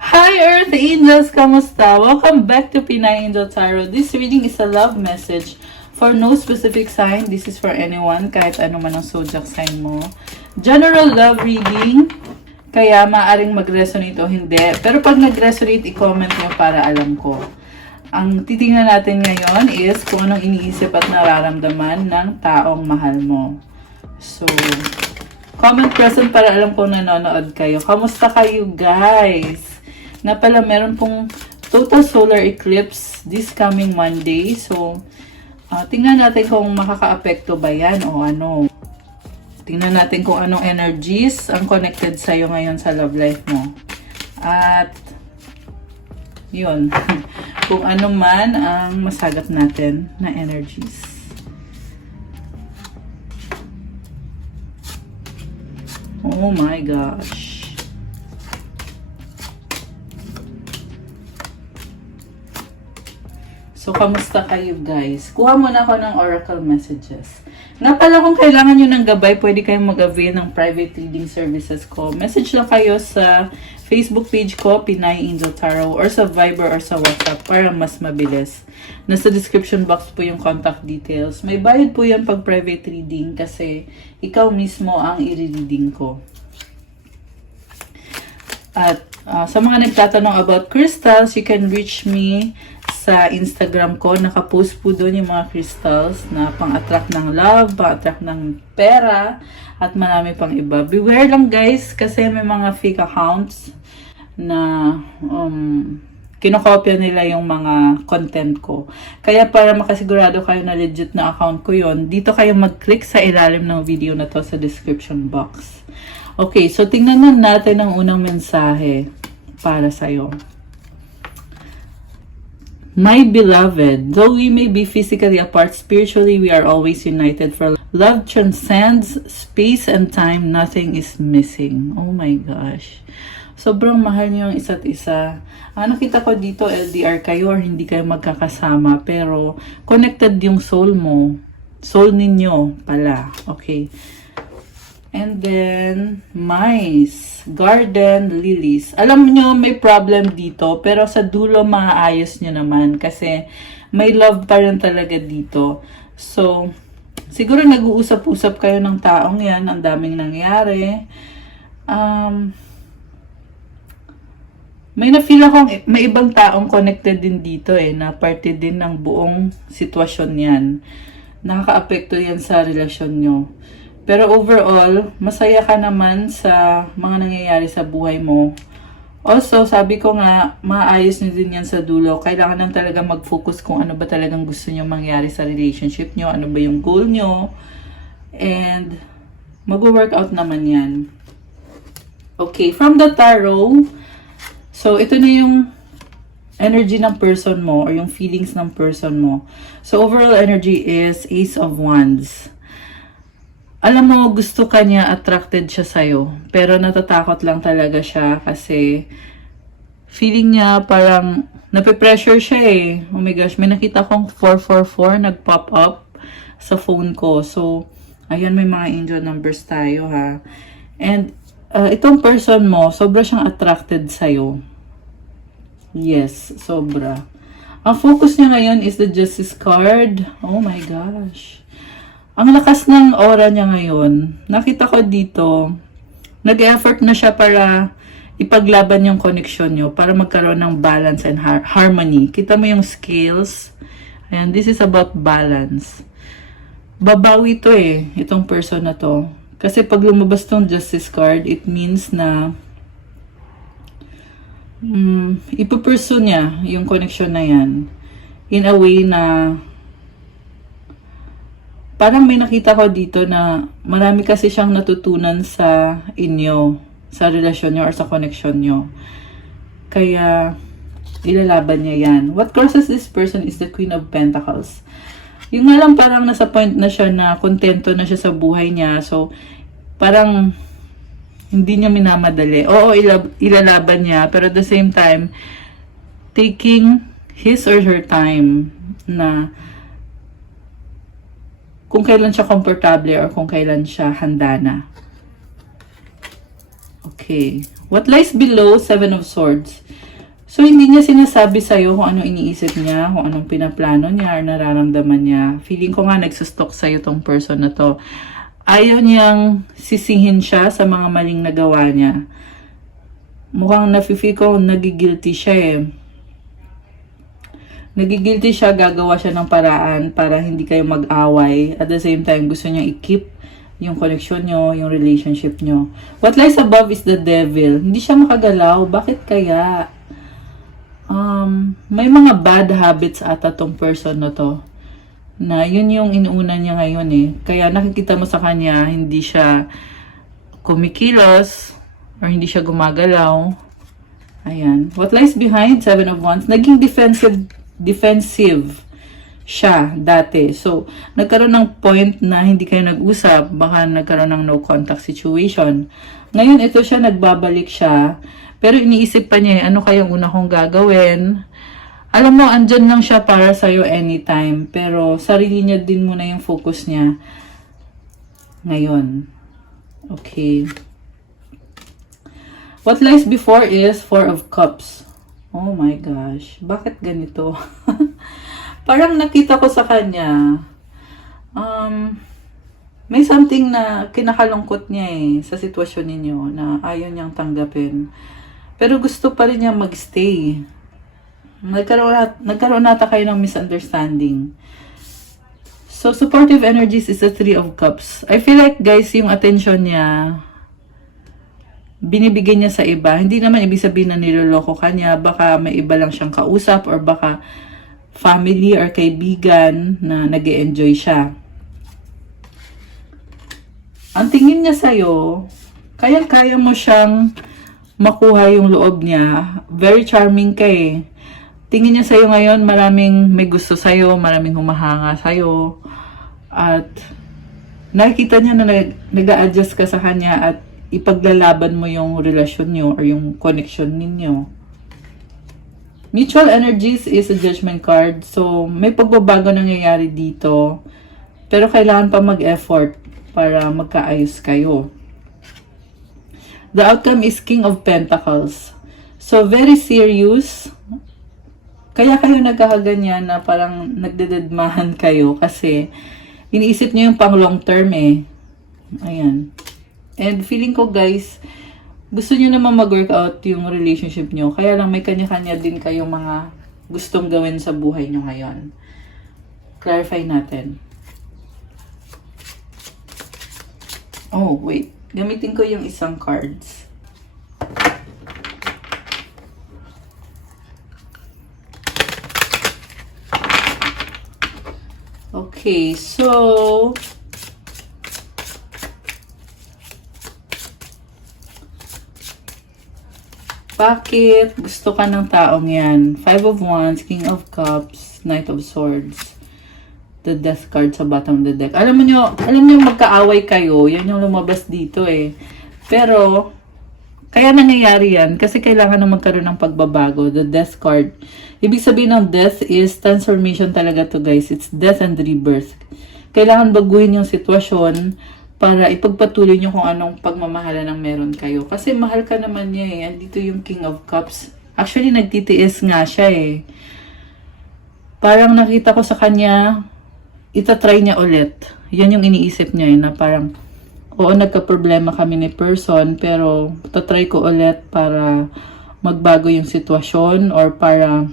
Hi Earth Angels! Kamusta? Welcome back to Pinay Angel Tarot. This reading is a love message for no specific sign. This is for anyone, kahit ano man ang zodiac sign mo. General love reading, kaya maaring mag-resonate o hindi. Pero pag nag-resonate, i-comment nyo para alam ko. Ang titingnan natin ngayon is kung anong iniisip at nararamdaman ng taong mahal mo. So, comment present para alam kung nanonood kayo. Kamusta kayo, guys? Na pala, meron pong total solar eclipse this coming Monday. So, tingnan natin kung makaka-apekto ba yan o ano. Tingnan natin kung anong energies ang connected sa'yo ngayon sa love life mo. At, yun. Kung ano man ang masagap natin na energies. Oh my gosh. So, kamusta kayo, guys? Kuha muna ako ng oracle messages. Nga pala, kung kailangan nyo ng gabay, pwede kayong mag-avail ng private reading services ko. Message lang kayo sa Facebook page ko, Pinay Angel Tarot, or sa Viber or sa WhatsApp para mas mabilis. Nasa description box po yung contact details. May bayad po yan pag private reading kasi ikaw mismo ang i-reading ko. At sa mga nagtatanong about crystals, you can reach me sa Instagram ko. Nakapost po doon yung mga crystals na pang-attract ng love, pang-attract ng pera, at marami pang iba. Beware lang, guys, kasi may mga fake accounts na kinokopya nila yung mga content ko. Kaya para makasigurado kayo na legit na account ko yon, dito kayo mag-click sa ilalim ng video na to sa description box. Okay, so tingnan na natin ang unang mensahe para sa'yo. My beloved, though we may be physically apart, spiritually we are always united. For love transcends space and time, nothing is missing. Oh my gosh. Sobrang mahal niyo yung isa't isa. Nakita ko dito, LDR kayo or hindi kayo magkakasama, pero connected yung soul mo. Soul ninyo pala. Okay. And then, mice, garden, lilies. Alam nyo, may problem dito, pero sa dulo maaayos nyo naman kasi may love pa rin talaga dito. So, siguro nag-uusap-usap kayo ng taong yan, ang daming nangyari. May na-feel akong, may ibang taong connected din dito na parte din ng buong sitwasyon yan. Nakaka-apekto yan sa relasyon nyo. Pero overall, masaya ka naman sa mga nangyayari sa buhay mo. Also, sabi ko nga, maayos nyo din yan sa dulo. Kailangan lang talaga mag-focus kung ano ba talagang gusto nyo mangyari sa relationship nyo, ano ba yung goal nyo. And, mag-workout naman yan. Okay, from the tarot, so ito na yung energy ng person mo or yung feelings ng person mo. So, overall energy is Ace of Wands. Alam mo, gusto ka niya, attracted siya sa'yo. Pero natatakot lang talaga siya kasi feeling niya parang nape-pressure siya Oh my gosh, may nakita kong 444 nag-pop up sa phone ko. So, ayan, may mga angel numbers tayo ha. And itong person mo, sobra siyang attracted sa'yo. Yes, sobra. Ang focus niya ngayon is the Justice card. Oh my gosh. Ang lakas ng aura niya ngayon. Nakita ko dito, nag-effort na siya para ipaglaban yung connection nyo, para magkaroon ng balance and harmony. Kita mo yung scales. Ayan, this is about balance. Babawi to itong person na to. Kasi pag lumabas tong Justice card, it means na ipupursue niya yung connection na yan in a way na parang may nakita ko dito na marami kasi siyang natutunan sa inyo, sa relasyon nyo or sa connection nyo. Kaya, ilalaban niya yan. What crosses this person is the Queen of Pentacles. Yung nga lang parang nasa point na siya na kontento na siya sa buhay niya. So, parang hindi niya minamadali. Oo, ilalaban niya. Pero at the same time, taking his or her time na kung kailan siya komportable or kung kailan siya handa na. Okay. What lies below? Seven of Swords. So, hindi niya sinasabi sa'yo kung anong iniisip niya, kung anong pinaplano niya, or nararamdaman niya. Feeling ko nga nagsustok sa'yo tong person na to. Ayaw niyang sisihin siya sa mga maling nagawa niya. Mukhang nafe-feel ko nagigilty siya eh. Nagigilty siya, gagawa siya ng paraan para hindi kayo mag-away. At the same time, gusto niya i-keep yung connection nyo, yung relationship nyo. What lies above is the devil. Hindi siya makagalaw. Bakit kaya? May mga bad habits ata tong person na to. Na yun yung inuuna niya ngayon eh. Kaya nakikita mo sa kanya, hindi siya kumikilos or hindi siya gumagalaw. Ayan. What lies behind? Seven of Wands. Naging defensive siya dati. So, nagkaroon ng point na hindi kayo nag-usap. Baka nagkaroon ng no contact situation. Ngayon, ito siya, nagbabalik siya. Pero iniisip pa niya, ano kayang una kong gagawin? Alam mo, andyan lang siya para sa'yo anytime. Pero sarili niya din muna yung focus niya ngayon. Okay. What lies before is Four of Cups. Oh my gosh. Bakit ganito? Parang nakita ko sa kanya, may something na kinakalungkot niya eh sa sitwasyon ninyo na ayaw niyang tanggapin. Pero gusto pa rin niya magstay. Nagkaroon nata kayo ng misunderstanding. So, supportive energies is the Three of Cups. I feel like, guys, yung attention niya, binibigay niya sa iba. Hindi naman ibig sabihin na niloloko ka niya. Baka may iba lang siyang kausap or baka family or kaibigan na nag-e-enjoy siya. Ang tingin niya sa'yo, kayang-kaya mo siyang makuha yung loob niya. Very charming ka eh. Tingin niya sa'yo ngayon, maraming may gusto sa'yo, maraming humahanga sa'yo. At nakikita niya na nag-a-adjust ka sa kanya at ipaglalaban mo yung relasyon niyo or yung connection ninyo. Mutual energies is a judgment card. So, may pagbabago nangyayari dito. Pero kailangan pa mag-effort para magkaayos kayo. The outcome is King of Pentacles. So, very serious. Kaya kayo nagkakaganyan na parang nagdededmahan kayo kasi iniisip niyo yung pang long term eh. Ayan. And feeling ko guys, gusto niyo naman mag-workout yung relationship niyo. Kaya lang may kanya-kanya din kayong mga gustong gawin sa buhay niyo ngayon. Clarify natin. Oh, wait. Gamitin ko yung isang cards. Okay, so bakit gusto ka ng taong yan? Five of Wands, King of Cups, Knight of Swords, the Death card sa bottom of the deck. Alam niyo magkaaway kayo, yan yung lumabas dito eh. Pero kaya nangyayari yan kasi kailangan na magkaroon ng pagbabago. The Death card. Ibig sabihin ng death is transformation talaga to guys. It's death and rebirth. Kailangan baguhin yung sitwasyon para ipagpatuloy nyo kung anong pagmamahala ng meron kayo. Kasi mahal ka naman niya eh. Andito yung King of Cups. Actually, nagtitiis nga siya eh. Parang nakita ko sa kanya, itatry niya ulit. Yan yung iniisip niya eh, na parang, oo, nagka-problema kami ni person, pero tatry ko ulit para magbago yung sitwasyon or para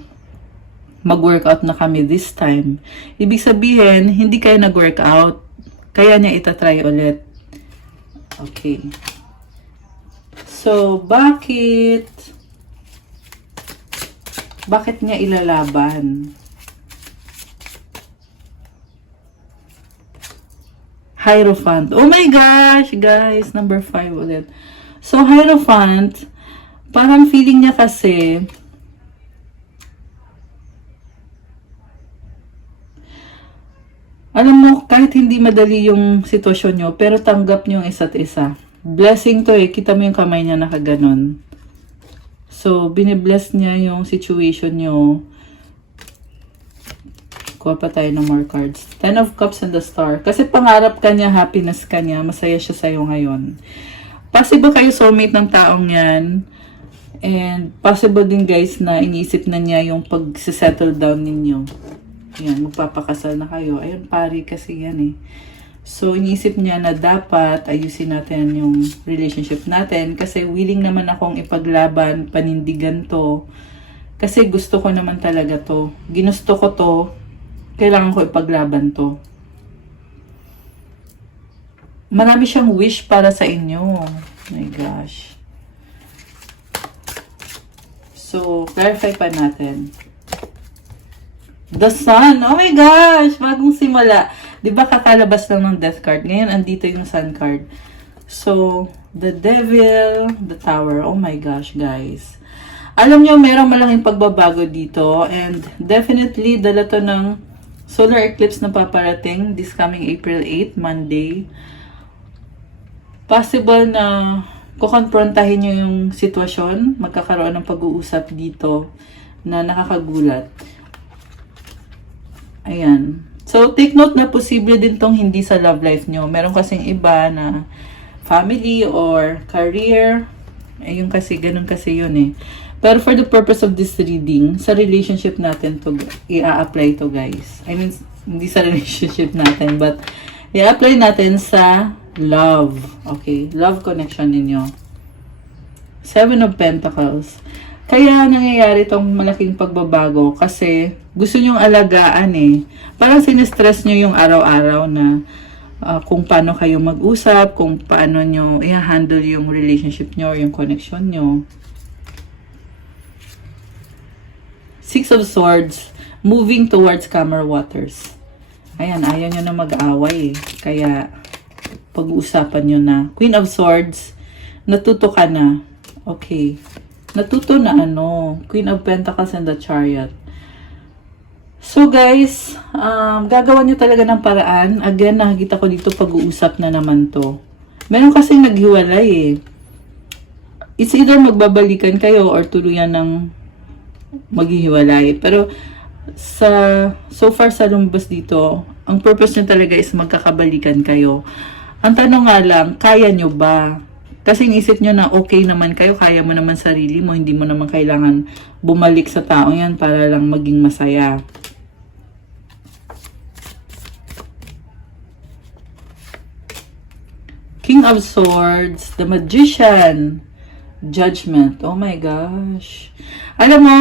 mag-workout na kami this time. Ibig sabihin, hindi kayo nag-workout. Kaya niya itatry ulit. Okay. So, bakit niya ilalaban? Hierophant. Oh my gosh, guys. Number 5 ulit. So, Hierophant, parang feeling niya kasi, alam mo, kahit hindi madali yung sitwasyon nyo, pero tanggap nyo yung isa't isa. Blessing to eh. Kita mo yung kamay niya nakaganon. So, binibless niya yung situation nyo. Kuha pa tayo ng more cards. Ten of Cups and the Star. Kasi pangarap ka niya, happiness ka niya, masaya siya sa'yo ngayon. Possible kayo soulmate ng taong yan. And possible din guys na iniisip na niya yung pag-settle down ninyo. Ayan, magpapakasal na kayo. Ayun, pari kasi yan eh. So, iniisip niya na dapat ayusin natin yung relationship natin kasi willing naman akong ipaglaban, panindigan to. Kasi gusto ko naman talaga to. Ginusto ko to. Kailangan ko ipaglaban to. Marami siyang wish para sa inyo. Oh my gosh. So, clarify pa natin. The Sun. Oh my gosh! Bagong simula. Diba kakalabas lang ng Death card? Ngayon, andito yung Sun card. So, the Devil, the Tower. Oh my gosh, guys. Alam nyo, merong malaking pagbabago dito. And definitely, dala to ng solar eclipse na paparating this coming April 8, Monday. Possible na kukonfrontahin nyo yung sitwasyon, magkakaroon ng pag-uusap dito na nakakagulat. Ayan. So, take note na posible din tong hindi sa love life nyo. Meron kasing iba na family or career. Ayun kasi, ganun kasi yun eh. Pero for the purpose of this reading, sa relationship natin to, i-apply to guys. I mean, hindi sa relationship natin, but i-apply natin sa love. Okay? Love connection ninyo. 7 of Pentacles. Kaya nangyayari tong malaking pagbabago kasi gusto nyong alagaan eh. Parang sinestress nyo yung araw-araw na kung paano kayo mag-usap, kung paano nyo i-handle yung relationship nyo or yung connection nyo. 6 of Swords. Moving towards calmer waters. Ayan, ayaw nyo na mag-away eh. Kaya pag-uusapan nyo na. Queen of Swords, natuto ka na. Okay. Natuto na ano. Queen of Pentacles and the Chariot. So guys, gagawa nyo talaga ng paraan. Again, nakikita ko dito pag-uusap na naman to. Meron kasing naghiwalay eh. It's either magbabalikan kayo or tuluyan ng maghihiwalay. Pero so far sa lumabas dito, ang purpose nyo talaga is magkakabalikan kayo. Ang tanong nga lang, kaya nyo ba? Kasi inisip nyo na okay naman kayo, kaya mo naman sarili mo, hindi mo naman kailangan bumalik sa tao yan para lang maging masaya. King of Swords, the Magician, Judgment. Oh my gosh. Alam mo,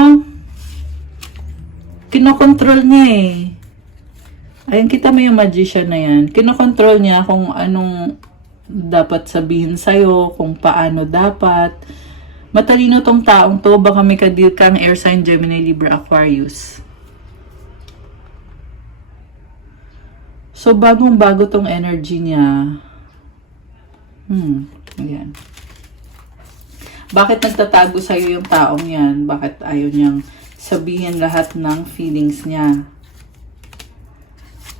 kinokontrol niya eh. Ayan, kita mo yung magician na yan. Kinokontrol niya kung anong dapat sabihin sa'yo, kung paano dapat. Matalino tong taong to, baka may kadil kang air sign, Gemini, Libra, Aquarius. So, bagong-bago tong energy niya. Ayan. Bakit nagtatago sa'yo yung taong yan? Bakit ayaw niyang sabihin lahat ng feelings niya?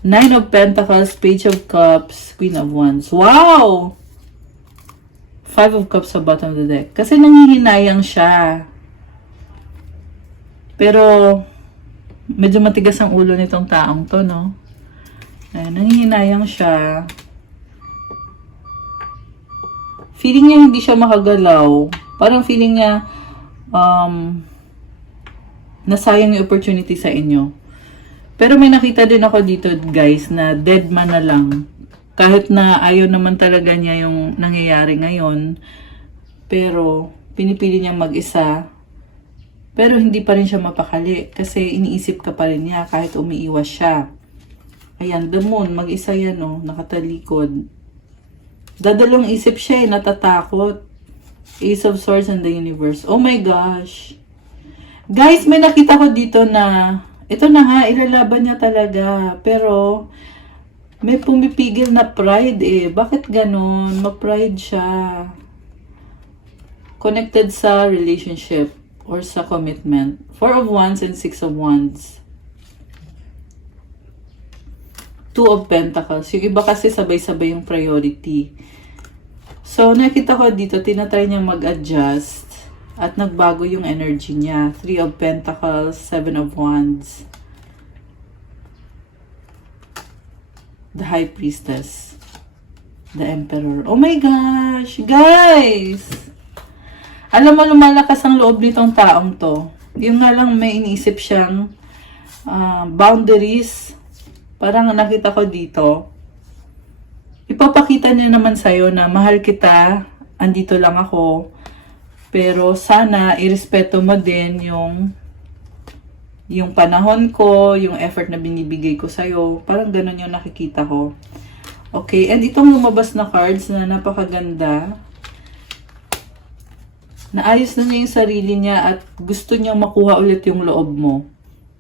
9 of Pentacles, Page of Cups, Queen of Wands. Wow! 5 of Cups sa bottom of the deck. Kasi nangihinayang siya. Pero, medyo matigas ang ulo nitong taong to, no? Ayan, nangihinayang siya. Feeling niya hindi siya makagalaw. Parang feeling niya, nasayang yung opportunity sa inyo. Pero may nakita din ako dito, guys, na dead man na lang. Kahit na ayaw naman talaga niya yung nangyayari ngayon. Pero, pinipili niya mag-isa. Pero, hindi pa rin siya mapakali. Kasi, iniisip ka pa rin niya kahit umiiwas siya. Ayan, the moon, mag-isa yan, oh, nakatalikod. Dadalong isip siya, eh, natatakot. Ace of Swords and the Universe. Oh my gosh. Guys, may nakita ko dito na ito na nga, ilalaban niya talaga. Pero, may pumipigil na pride eh. Bakit ganun? Ma-pride siya. Connected sa relationship or sa commitment. 4 of Wands and 6 of Wands. 2 of Pentacles. Yung iba kasi sabay-sabay yung priority. So, nakita ko dito, tinatry niya mag-adjust. At nagbago yung energy niya. 3 of Pentacles, 7 of Wands. The High Priestess. The Emperor. Oh my gosh! Guys! Alam mo, lumalakas ang loob nitong taong to. Yung nga lang may iniisip siyang boundaries. Parang nakita ko dito. Ipapakita niya naman sa'yo na mahal kita, andito lang ako. Pero sana irespeto mo din yung panahon ko, yung effort na binibigay ko sa'yo. Parang ganun yung nakikita ko. Okay, and itong lumabas na cards na napakaganda. Naayos na niya yung sarili niya at gusto niya makuha ulit yung loob mo.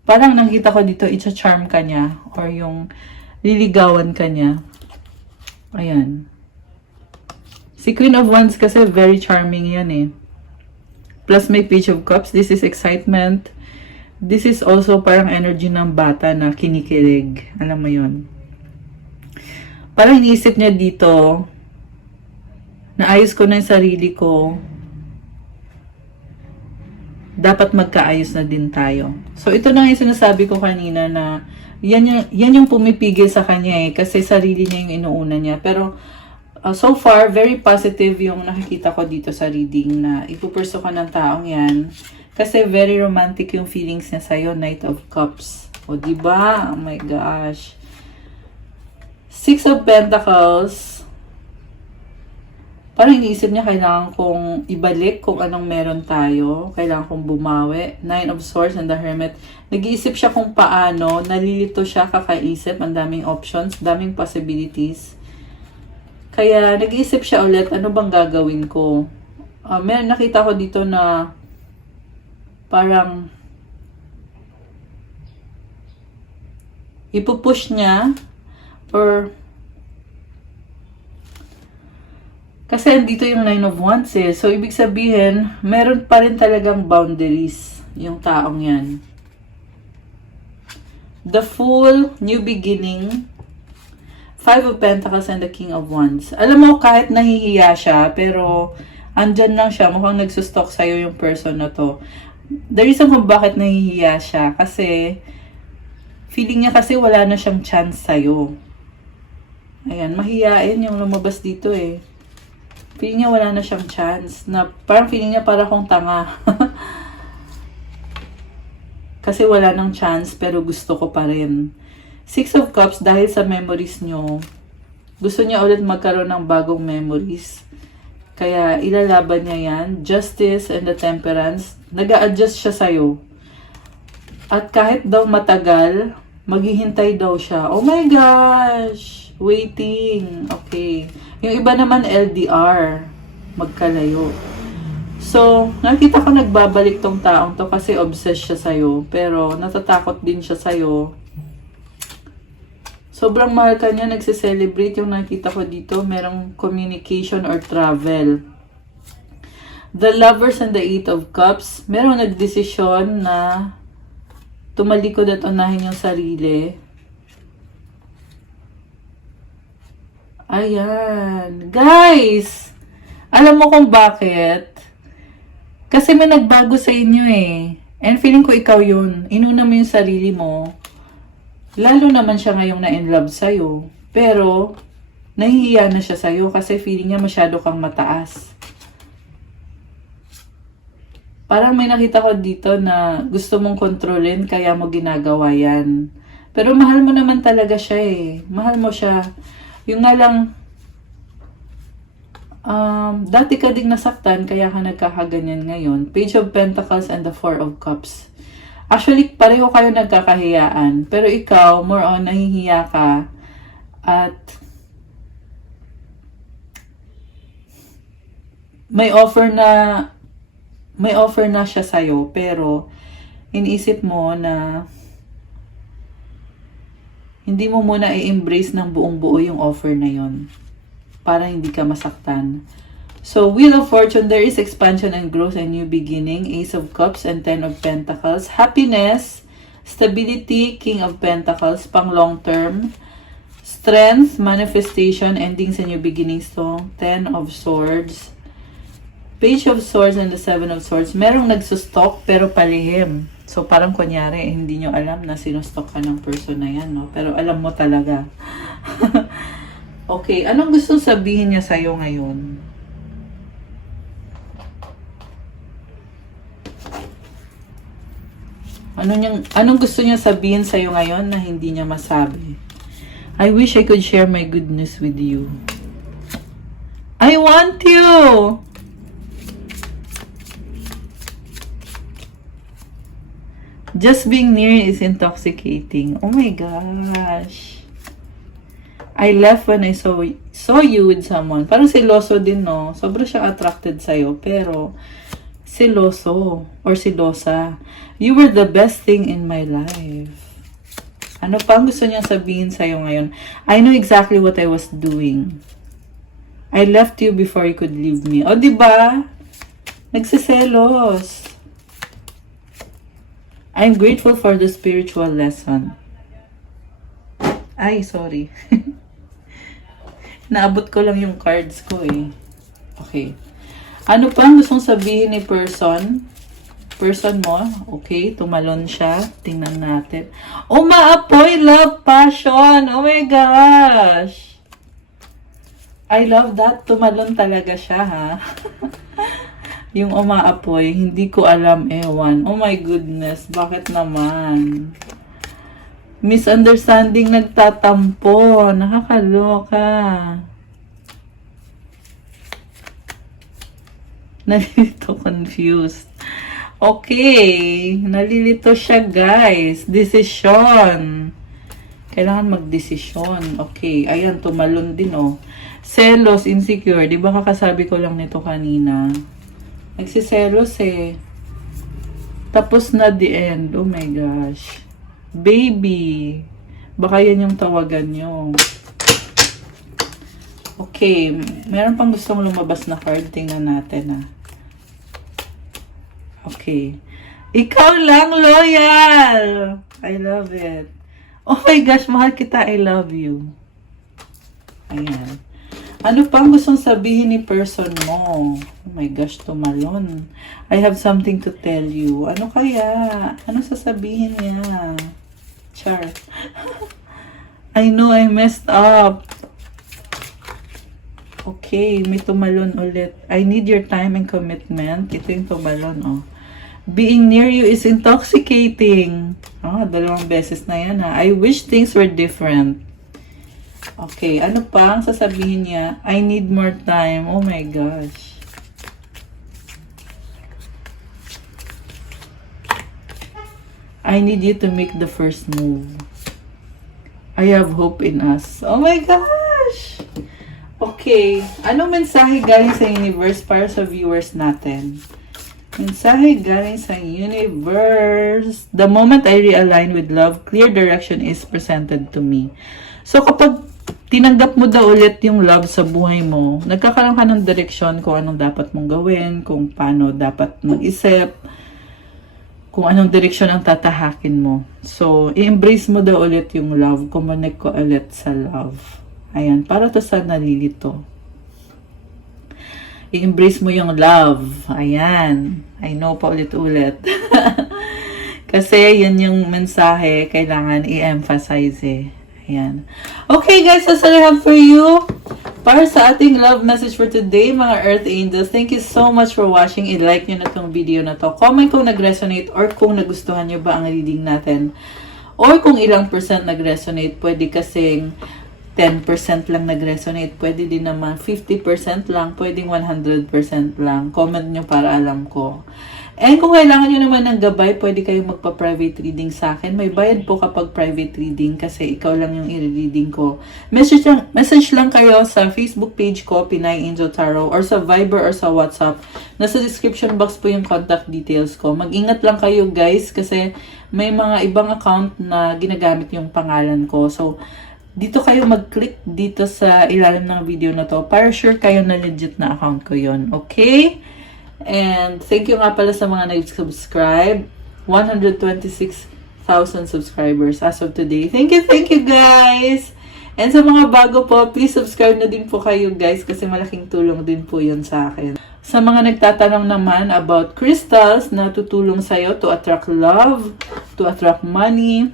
Parang nakita ko dito, i-charm ka niya or yung liligawan ka niya. Ayan. Si Queen of Wands kasi very charming yan eh. Plus may Page of Cups. This is excitement. This is also parang energy ng bata na kinikilig. Alam mo yun. Parang iniisip niya dito, naayos ko na yung sarili ko, dapat magkaayos na din tayo. So, ito na yung sinasabi ko kanina na yan yung pumipigil sa kanya eh. Kasi sarili niya yung inuuna niya. Pero, so far, very positive yung nakikita ko dito sa reading na ipupurso ka ng taong yan. Kasi very romantic yung feelings niya sa'yo, Knight of Cups. O, diba? Oh my gosh. Six of Pentacles. Parang iniisip niya, kailangan kong ibalik kung anong meron tayo. Kailangan kong bumawi. Nine of Swords and the Hermit. Nag-iisip siya kung paano. Nalilito siya kakaisip. Ang daming options. Daming possibilities. Kaya nag-iisip siya ulit, ano bang gagawin ko? Nakita ko dito na parang ipupush niya or kasi andito yung Nine of Wands eh. So, ibig sabihin, meron pa rin talagang boundaries yung taong yan. The Fool, New Beginning, Five of Pentacles, and the King of Wands. Alam mo, kahit nahihiya siya, pero andyan lang siya. Mukhang nagsustalk sa'yo yung person na to. The reason kung bakit nahihiya siya, kasi feeling niya kasi wala na siyang chance sa'yo. Ayan, mahihiyain yung lumabas dito eh. Feeling niya wala na siyang chance. Na parang feeling niya para akong tanga. Kasi wala nang chance pero gusto ko pa rin. Six of Cups dahil sa memories nyo. Gusto niya ulit magkaroon ng bagong memories. Kaya ilalaban niya yan. Justice and the Temperance. Nag-a-adjust siya sa'yo. At kahit daw matagal, maghihintay daw siya. Oh my gosh! Waiting. Okay. Yung iba naman LDR. Magkalayo. So, nakita ko nagbabalik tong taong to kasi obsessed siya sa'yo. Pero natatakot din siya sa'yo. Sobrang mahal ka niya. Nagsiselebrate yung nakita ko dito. Merong communication or travel. The Lovers and the Eight of Cups. Merong nagdesisyon na tumalikod at unahin yung sarili. Ayan. Guys! Alam mo kung bakit? Kasi may nagbago sa inyo eh. And feeling ko ikaw yun. Inuna mo yung sarili mo. Lalo naman siya ngayong na-in-love sa'yo. Pero, nahihiya na siya sa'yo kasi feeling niya masyado kang mataas. Parang may nakita ko dito na gusto mong kontrolin kaya mo ginagawa yan. Pero mahal mo naman talaga siya eh. Mahal mo siya. Yung nga lang, dati ka ding nasaktan, kaya ka nagkakaganyan ngayon. Page of Pentacles and the Four of Cups. Actually, pareho kayo nagkakahiyaan. Pero ikaw, more on, nahihiya ka. At may offer na siya sa'yo. Pero, iniisip mo na hindi mo muna i-embrace ng buong buo yung offer na yon para hindi ka masaktan. So, Wheel of Fortune, there is expansion and growth and new beginning. Ace of Cups and Ten of Pentacles. Happiness, stability, King of Pentacles, pang long term. Strength, manifestation, endings and new beginnings to. Ten of Swords. Page of Swords and the Seven of Swords. Merong nagsustalk pero palihim. So, parang kunyari, hindi nyo alam na sinustok ka ng person na yan, no? Pero alam mo talaga. Okay, anong gusto sabihin niya sa'yo ngayon? Anong gusto niya sabihin sa'yo ngayon na hindi niya masabi? I wish I could share my good news with you. I want you! Just being near you is intoxicating. Oh my gosh. I left when I saw you with someone. Parang seloso din, no? Sobrang siyang attracted sa'yo. Pero, seloso or selosa. You were the best thing in my life. Ano pa ang gusto niyang sabihin sa'yo ngayon? I know exactly what I was doing. I left you before you could leave me. O, diba? Nagsiselos. I'm grateful for the spiritual lesson. Ay, sorry. Naabot ko lang yung cards ko eh. Okay. Ano pa ang gustong sabihin ni person? Person mo? Okay, tumalon siya. Tingnan natin. Umaapoy, love, passion. Oh my gosh. I love that. Tumalon talaga siya, ha? Yung umaapoy, hindi ko alam, ewan. Oh my goodness, bakit naman? Misunderstanding, nagtatampo. Nakakaloka. Nalilito, confused. Okay, nalilito siya, guys. Decision. Kailangan magdesisyon. Okay, ayan, tumalon din, oh. Selos, insecure. Di ba kakasabi ko lang nito kanina? Nagsiselos eh. Tapos na the end. Oh my gosh. Baby. Baka yan yung tawagan nyo. Okay. Meron pang gustong lumabas na card. Tingnan natin, ah. Okay. Ikaw lang, loyal. I love it. Oh my gosh, mahal kita. I love you. Ayan. Ano pang gustong sabihin ni person mo? Oh my gosh, tumalon. I have something to tell you. Ano kaya? Ano sasabihin niya? Char. I know I messed up. Okay, may tumalon ulit. I need your time and commitment. Ito yung tumalon, oh. Being near you is intoxicating. Oh, 2 beses na yan, ha. I wish things were different. Okay, ano pa ang sasabihin niya? I need more time. Oh my gosh. I need you to make the first move. I have hope in us. Oh my gosh! Okay, anong mensahe galing sa universe para sa viewers natin? Mensahe galing sa universe. The moment I realign with love, clear direction is presented to me. So kapag tinanggap mo daw ulit yung love sa buhay mo, nagkakaroon ka ng direksyon kung anong dapat mong gawin, kung paano dapat mag-isip, kung anong direksyon ang tatahakin mo. So, i-embrace mo daw ulit yung love, kumonek ko ulit sa love. Ayan, para to sa nalilito. I-embrace mo yung love. Ayan. I know pa ulit-ulit. Kasi yun yung mensahe, kailangan i-emphasize eh. Ayan. Okay guys, that's all I have for you. Para sa ating love message for today, mga Earth Angels, thank you so much for watching. I-like nyo na tong video na to. Comment kung nag-resonate or kung nagustuhan nyo ba ang reading natin. Or kung ilang percent nag-resonate, pwede kasing 10% lang nag-resonate. Pwede din naman 50% lang, pwedeng 100% lang. Comment nyo para alam ko. And kung kailangan nyo naman ng gabay, pwede kayong magpa-private reading sa akin. May bayad po kapag private reading kasi ikaw lang yung i-reading ko. Message lang kayo sa Facebook page ko, Pinay Angel Tarot, or sa Viber or sa WhatsApp. Nasa description box po yung contact details ko. Mag-ingat lang kayo guys kasi may mga ibang account na ginagamit yung pangalan ko. So, dito kayo mag-click dito sa ilalim ng video na to para sure kayo na legit na account ko yon. Okay? And thank you nga pala sa mga nag-subscribe. 126,000 subscribers as of today. Thank you guys! And sa mga bago po, please subscribe na din po kayo guys kasi malaking tulong din po yun sa akin. Sa mga nagtatanong naman about crystals na tutulong sa'yo to attract love, to attract money.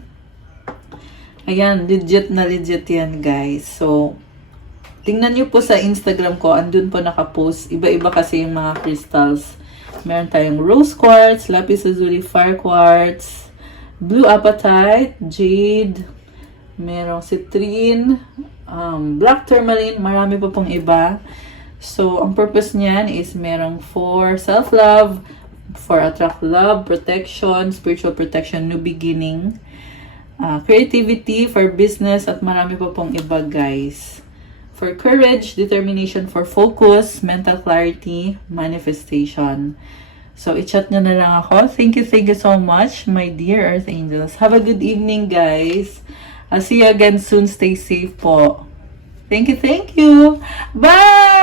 Ayan, legit na legit yan guys. So, tingnan nyo po sa Instagram ko, andun po nakapost. Iba-iba kasi yung mga crystals. Meron tayong rose quartz, lapis lazuli, fire quartz, Blue Apatite, Jade, merong Citrine, Black Tourmaline, marami pa pong iba. So, ang purpose niyan is merong for self-love, for attract love, protection, spiritual protection, new beginning, creativity, for business, at marami pa pong iba, guys. For courage, determination, for focus, mental clarity, manifestation. So, i-chat nyo na lang ako. Thank you so much, my dear Earth Angels. Have a good evening, guys. I'll see you again soon. Stay safe po. Thank you. Bye!